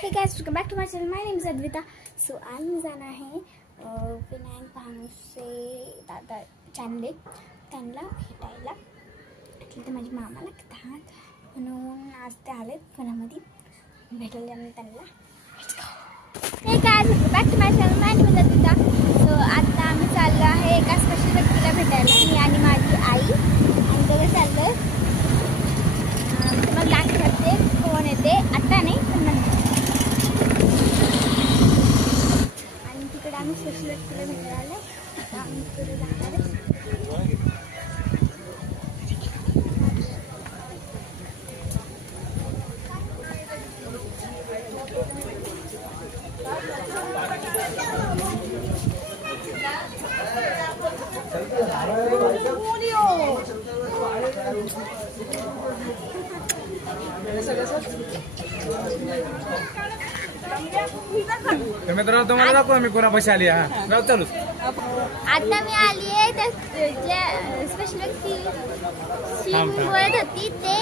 हे guys, welcome back to my channel. My name is Advita. So आज मी जाणार आहे विनायक भानुसे दादा चॅनल त्यांना भेटायला. तिथे माझी मामा लागतात म्हणून आज ते आलेत पुण्यामध्ये भेटायला जाणार त्यांना. Hey guys, welcome back to my channel. My name is Advita. So आता आम्ही चाललो आहे एका स्पेशल व्यक्तीला भेटायला, मी आणि माझी आई. आणि दोघं चाललोय. तुम्हाला दाखवते कोण येते, आता नाही पण नंतर. आणि तिकडे आम्ही स्पेशल व्यक्तीला भेटायला आलो. आता आम्ही तिकडे जाणार आहे. तर मित्रांनो तुम्हाला दाखवू मी कोणा पैसे आली. हा जाऊ चालू. आता मी आली आहे त्या स्पेशल व्यक्ती बोलत होती ते.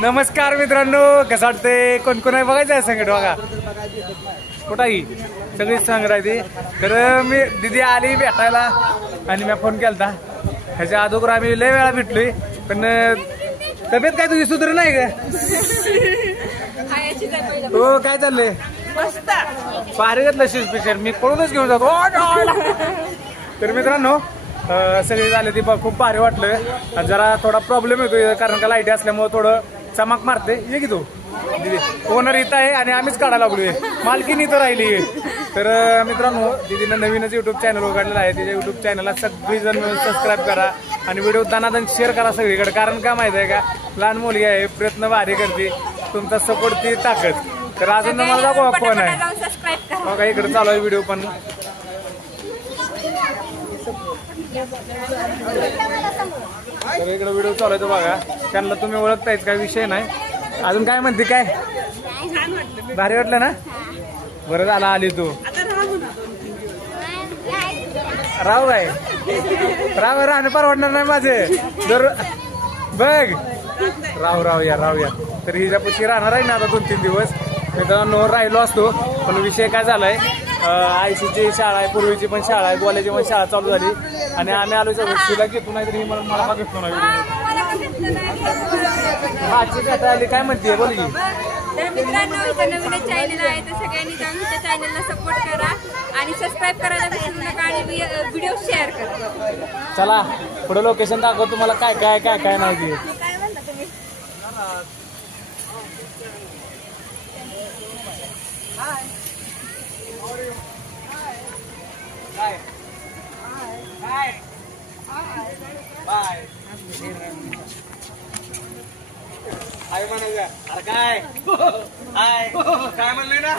नमस्कार मित्रांनो, कसं वाटतंय? कोण कोण आहे बघायचं आहे संकट बघा कुठाही सगळीच सांग राहते. तर मी दिदी आली भेटायला आणि मी फोन केलता. ह्याच्या अगोदर आम्ही लय वेळा भेटलोय, पण तब्येत काय तुझी सुधार नाही का? हो, काय चाललंय? पारे घेतलं स्पेशल मी पळूनच घेऊन जातो. तर मित्रांनो सगळे झाले ती खूप भारी वाटलं. जरा थोडा प्रॉब्लेम येतोय कारण का लाईटी असल्यामुळे थोडं चमक मारते. ये की तू दिदी ओनर इथं आहे आणि आम्हीच काढायला लागलोय, मालकीन इथं राहिली. तर मित्रांनो दीदीनं नवीनच युट्यूब चॅनल उघडलेला आहे. त्याच्या युट्यूब चॅनलला सगळीजण मिळून सबस्क्राईब करा आणि व्हिडिओ दानादान शेअर करा सगळीकडे. कारण का माहिती आहे का, लहान मुलगी आहे, प्रयत्न भारी करते, तुमचा सपोर्ट ती ताकद. तर अजून तुम्हाला दाखवा कोण आहे बघा. इकडे चालू आहे व्हिडिओ पण. तर इकडे व्हिडिओ चालू आहे तो बघा. त्यांना तुम्ही ओळखतायत, काय विषय नाही. अजून काय म्हणते? काय भारी वाटलं ना? बरं झालं आली तू. राहू काय राहणं परवडणार नाही माझे. जर बघ राहूया. तर हिच्यापाशी राहणार आहे ना आता 2-3 दिवस. मित्रांनो राहिलो असतो, पण विषय काय झालाय, आयसीची शाळा आहे, पूर्वीची पण शाळा आहे, बोलायची पण शाळा चालू झाली आणि आम्ही आलो तिला घेतो नाही तरी मला का घेतो नाही. माझी भेटा आली काय म्हणते बोल की. तर मित्रांनो इथं नवीन चॅनल आहे, तर सगळ्यांनी जाऊन त्या चॅनलला सपोर्ट करा आणि सबस्क्राईब करायला विसरू नका आणि व्हिडिओ शेअर करा. चला पुढे लोकेशन दाखव तुम्हाला काय काय काय काय नाही. काय म्हणता तुम्ही? हाय म्हणायचं. अरे काय हाय काय म्हणलंय ना.